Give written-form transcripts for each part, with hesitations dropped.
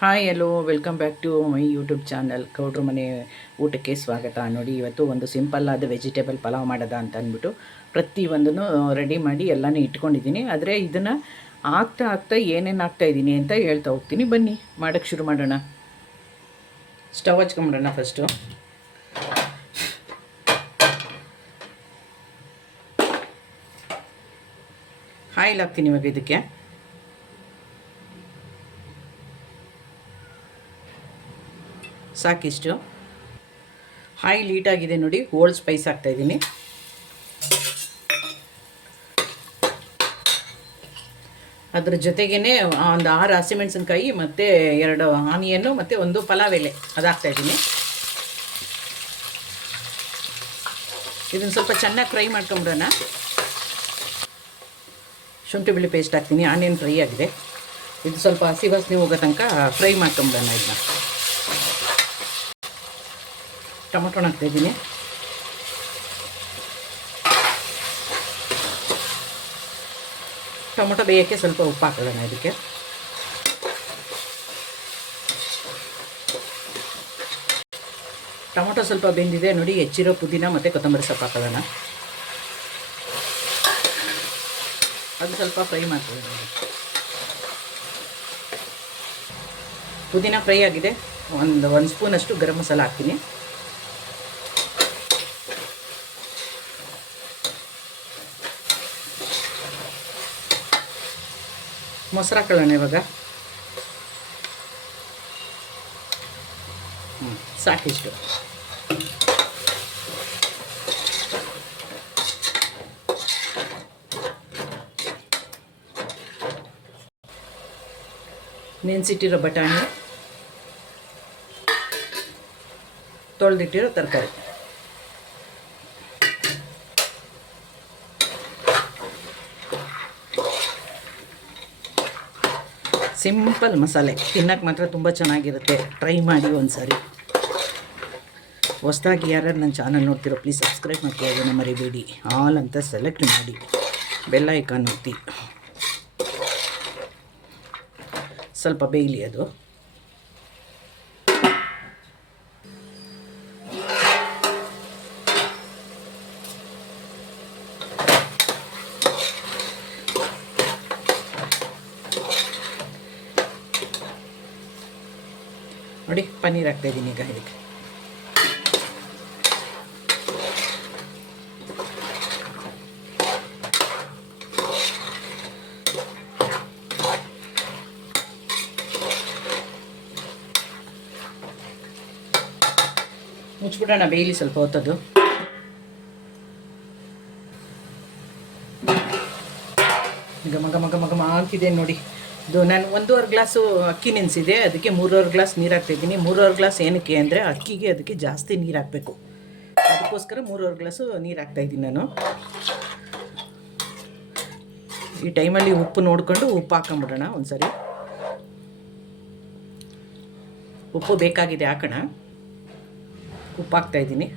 Hi hello welcome back to my YouTube channel ಗೌಡ್ರ ಮನೆ ಊಟಕ್ಕೆ ಸ್ವಾಗತ. ನೋಡಿ, ಇವತ್ತು ಒಂದು ಸಿಂಪಲ್ ಆದ ವೆಜಿಟೇಬಲ್ ಪಲಾವ್ ಮಾಡೋದ ಅಂತ ಅಂದ್ಬಿಟ್ಟು ಪ್ರತಿಯೊಂದನ್ನು ರೆಡಿ ಮಾಡಿ ಎಲ್ಲನೂ ಇಟ್ಕೊಂಡಿದ್ದೀನಿ. ಆದರೆ ಇದನ್ನು ಆಗ್ತಾ ಏನೇನು ಆಗ್ತಾಯಿದ್ದೀನಿ ಅಂತ ಹೇಳ್ತಾ ಹೋಗ್ತೀನಿ. ಬನ್ನಿ ಮಾಡೋಕ್ಕೆ ಶುರು ಮಾಡೋಣ. ಸ್ಟವ್ ಹಚ್ಕೊಂಬಿಡೋಣ. ಫಸ್ಟು ಆಯಿಲ್ ಹಾಕ್ತೀನಿ ಇವಾಗ. ಇದಕ್ಕೆ ಸಾಕಿಷ್ಟು ಆಯಿಲ್ ಹೀಟಾಗಿದೆ. ನೋಡಿ, ಓಲ್ಡ್ ಸ್ಪೈಸ್ ಹಾಕ್ತಾಯಿದ್ದೀನಿ. ಅದ್ರ ಜೊತೆಗೇ ಒಂದು 6 ಹಸಿಮೆಣಸಿನ್ಕಾಯಿ ಮತ್ತು 2 ಆನಿಯನ್ನು ಮತ್ತು ಒಂದು ಪಲಾವ್ ಎಲೆ ಅದು ಹಾಕ್ತಾಯಿದ್ದೀನಿ. ಇದನ್ನು ಸ್ವಲ್ಪ ಚೆನ್ನಾಗಿ ಫ್ರೈ ಮಾಡ್ಕೊಂಬಿಡೋಣ. ಶುಂಠಿ ಬೆಳ್ಳುಳ್ಳಿ ಪೇಸ್ಟ್ ಹಾಕ್ತೀನಿ. ಆನಿಯನ್ ಫ್ರೈ ಆಗಿದೆ. ಇದು ಸ್ವಲ್ಪ ಹಸಿ ವಾಸನೆ ಹೋಗೋ ತನಕ ಫ್ರೈ ಮಾಡ್ಕೊಂಬಿಡೋಣ. ಇದನ್ನ ಟೊಮೊಟೊನ ಹಾಕ್ತಾಯಿದ್ದೀನಿ. ಟೊಮೊಟೊ ಬೇಯೋಕ್ಕೆ ಸ್ವಲ್ಪ ಉಪ್ಪು ಹಾಕೊಳ್ಳೋಣ. ಇದಕ್ಕೆ ಟೊಮೊಟೊ ಸ್ವಲ್ಪ ಬೆಂದಿದೆ. ನೋಡಿ, ಹೆಚ್ಚಿರೋ ಪುದೀನ ಮತ್ತು ಕೊತ್ತಂಬರಿ ಸೊಪ್ಪು ಹಾಕೊಳ್ಳೋಣ. ಅದು ಸ್ವಲ್ಪ ಫ್ರೈ ಮಾಡ್ಕೊಳ್ಳೋಣ. ಪುದೀನ ಫ್ರೈ ಆಗಿದೆ. ಒಂದು ಸ್ಪೂನಷ್ಟು ಗರಂ ಮಸಾಲ ಹಾಕ್ತೀನಿ. ಮೊಸರು ಹಾಕೊಳ್ಳೋಣ ಇವಾಗ. ಸಾಕಿಷ್ಟು. ನೆನೆಸಿಟ್ಟಿರೋ ಬಟಾಣಿ, ತೊಳೆದಿಟ್ಟಿರೋ ತರಕಾರಿ, ಸಿಂಪಲ್ ಮಸಾಲೆ. ತಿನ್ನಕ್ಕೆ ಮಾತ್ರ ತುಂಬ ಚೆನ್ನಾಗಿರುತ್ತೆ. ಟ್ರೈ ಮಾಡಿ ಒಂದು ಸಾರಿ. ಹೊಸದಾಗಿ ಯಾರ್ಯಾರು ನನ್ನ ಚಾನಲ್ ನೋಡ್ತಿರೋ ಪ್ಲೀಸ್ ಸಬ್ಸ್ಕ್ರೈಬ್ ಮಾಡ್ಕೊಳ್ಳೋದನ್ನು ಮರಿಬೇಡಿ. ಆಲ್ ಅಂತ ಸೆಲೆಕ್ಟ್ ಮಾಡಿ ಬೆಲ್ ಐಕಾನ್ ಒತ್ತಿ. ಸ್ವಲ್ಪ ಬೇಯಲಿ ಅದು. ನೋಡಿ, ಪನ್ನೀರ್ ಹಾಕ್ತಾಯಿದ್ದೀನಿ ಈಗ. ಇದಕ್ಕೆ ಮುಚ್ಚಿಬಿಡೋಣ. ಬೇಯಲಿ ಸ್ವಲ್ಪ ಹೊತ್ತದು. ಘಮ ಅಂತಿದೆ ನೋಡಿ. ಇದು ನಾನು 1.5 ಗ್ಲಾಸು ಅಕ್ಕಿ ನೆನೆಸಿದೆ. ಅದಕ್ಕೆ 3.5 ಗ್ಲಾಸ್ ನೀರು ಹಾಕ್ತಾಯಿದ್ದೀನಿ. 3.5 ಗ್ಲಾಸ್ ಏನಕ್ಕೆ ಅಂದರೆ ಅಕ್ಕಿಗೆ ಅದಕ್ಕೆ ಜಾಸ್ತಿ ನೀರು ಹಾಕಬೇಕು. ಅದಕ್ಕೋಸ್ಕರ 3.5 ಗ್ಲಾಸು ನೀರು ಹಾಕ್ತಾಯಿದ್ದೀನಿ ನಾನು. ಈ ಟೈಮಲ್ಲಿ ಉಪ್ಪು ನೋಡಿಕೊಂಡು ಉಪ್ಪು ಹಾಕೊಂಬಿಡೋಣ ಒಂದು ಸರಿ. ಉಪ್ಪು ಬೇಕಾಗಿದೆ ಹಾಕೋಣ. ಉಪ್ಪು ಹಾಕ್ತಾಯಿದ್ದೀನಿ.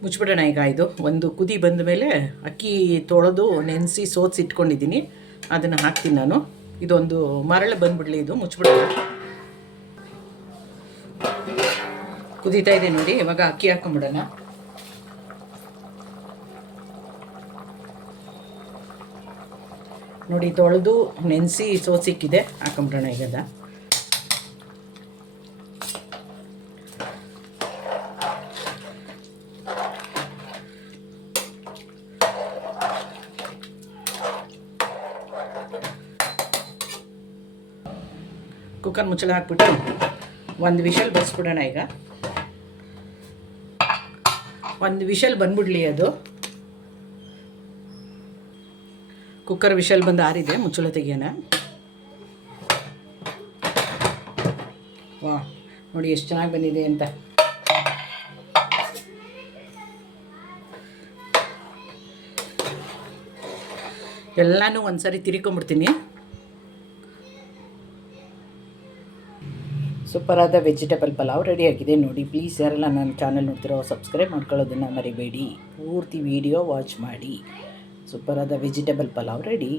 ಮುಚ್ಚಿಬಿಡೋಣ ಈಗ. ಇದು ಒಂದು ಕುದಿ ಬಂದ ಮೇಲೆ ಅಕ್ಕಿ ತೊಳೆದು ನೆನೆಸಿ ಸೋಸಿ ಇಟ್ಕೊಂಡಿದ್ದೀನಿ. ಅದನ್ನು ಹಾಕ್ತೀನಿ ನಾನು. ಇದೊಂದು ಮರಳು ಬಂದುಬಿಡಲಿ. ಇದು ಮುಚ್ಚಿಬಿಡೋಣ. ಕುದೀತಾ ಇದೆ ನೋಡಿ. ಇವಾಗ ಅಕ್ಕಿ ಹಾಕೊಂಬಿಡೋಣ. ನೋಡಿ, ತೊಳೆದು ನೆನೆಸಿ ಸೋಸಿಕ್ಕಿದೆ. ಹಾಕೊಂಬಿಡೋಣ ಈಗ. ಕುಕ್ಕರ್ ಮುಚ್ಚಳ ಹಾಕ್ಬಿಟ್ಟು ಒಂದು ವಿಷಲ್ ಬರೆಸ್ಬಿಡೋಣ. ಈಗ ಒಂದು ವಿಷಲ್ ಬಂದ್ಬಿಡ್ಲಿ ಅದು. ಕುಕ್ಕರ್ ವಿಷಲ್ ಬಂದು ಆರಿದೆ. ಮುಚ್ಚಳ ತೆಗಿಯೋಣ. ವಾ, ನೋಡಿ ಎಷ್ಟು ಚೆನ್ನಾಗಿ ಬಂದಿದೆ ಅಂತ. ಎಲ್ಲನೂ ಒಂದು ಸಾರಿ ತಿರ್ಕೊಂಬಿಡ್ತೀನಿ. ಸೂಪರಾದ ವೆಜಿಟೇಬಲ್ ಪಲಾವ್ ರೆಡಿಯಾಗಿದೆ ನೋಡಿ. ಪ್ಲೀಸ್ ಯಾರೆಲ್ಲ ನನ್ನ ಚಾನಲ್ ನೋಡ್ತಿರೋ ಸಬ್ಸ್ಕ್ರೈಬ್ ಮಾಡ್ಕೊಳ್ಳೋದನ್ನು ಮರಿಬೇಡಿ. ಪೂರ್ತಿ ವಿಡಿಯೋ ವಾಚ್ ಮಾಡಿ. ಸೂಪರಾದ ವೆಜಿಟೇಬಲ್ ಪಲಾವ್ ರೆಡಿ.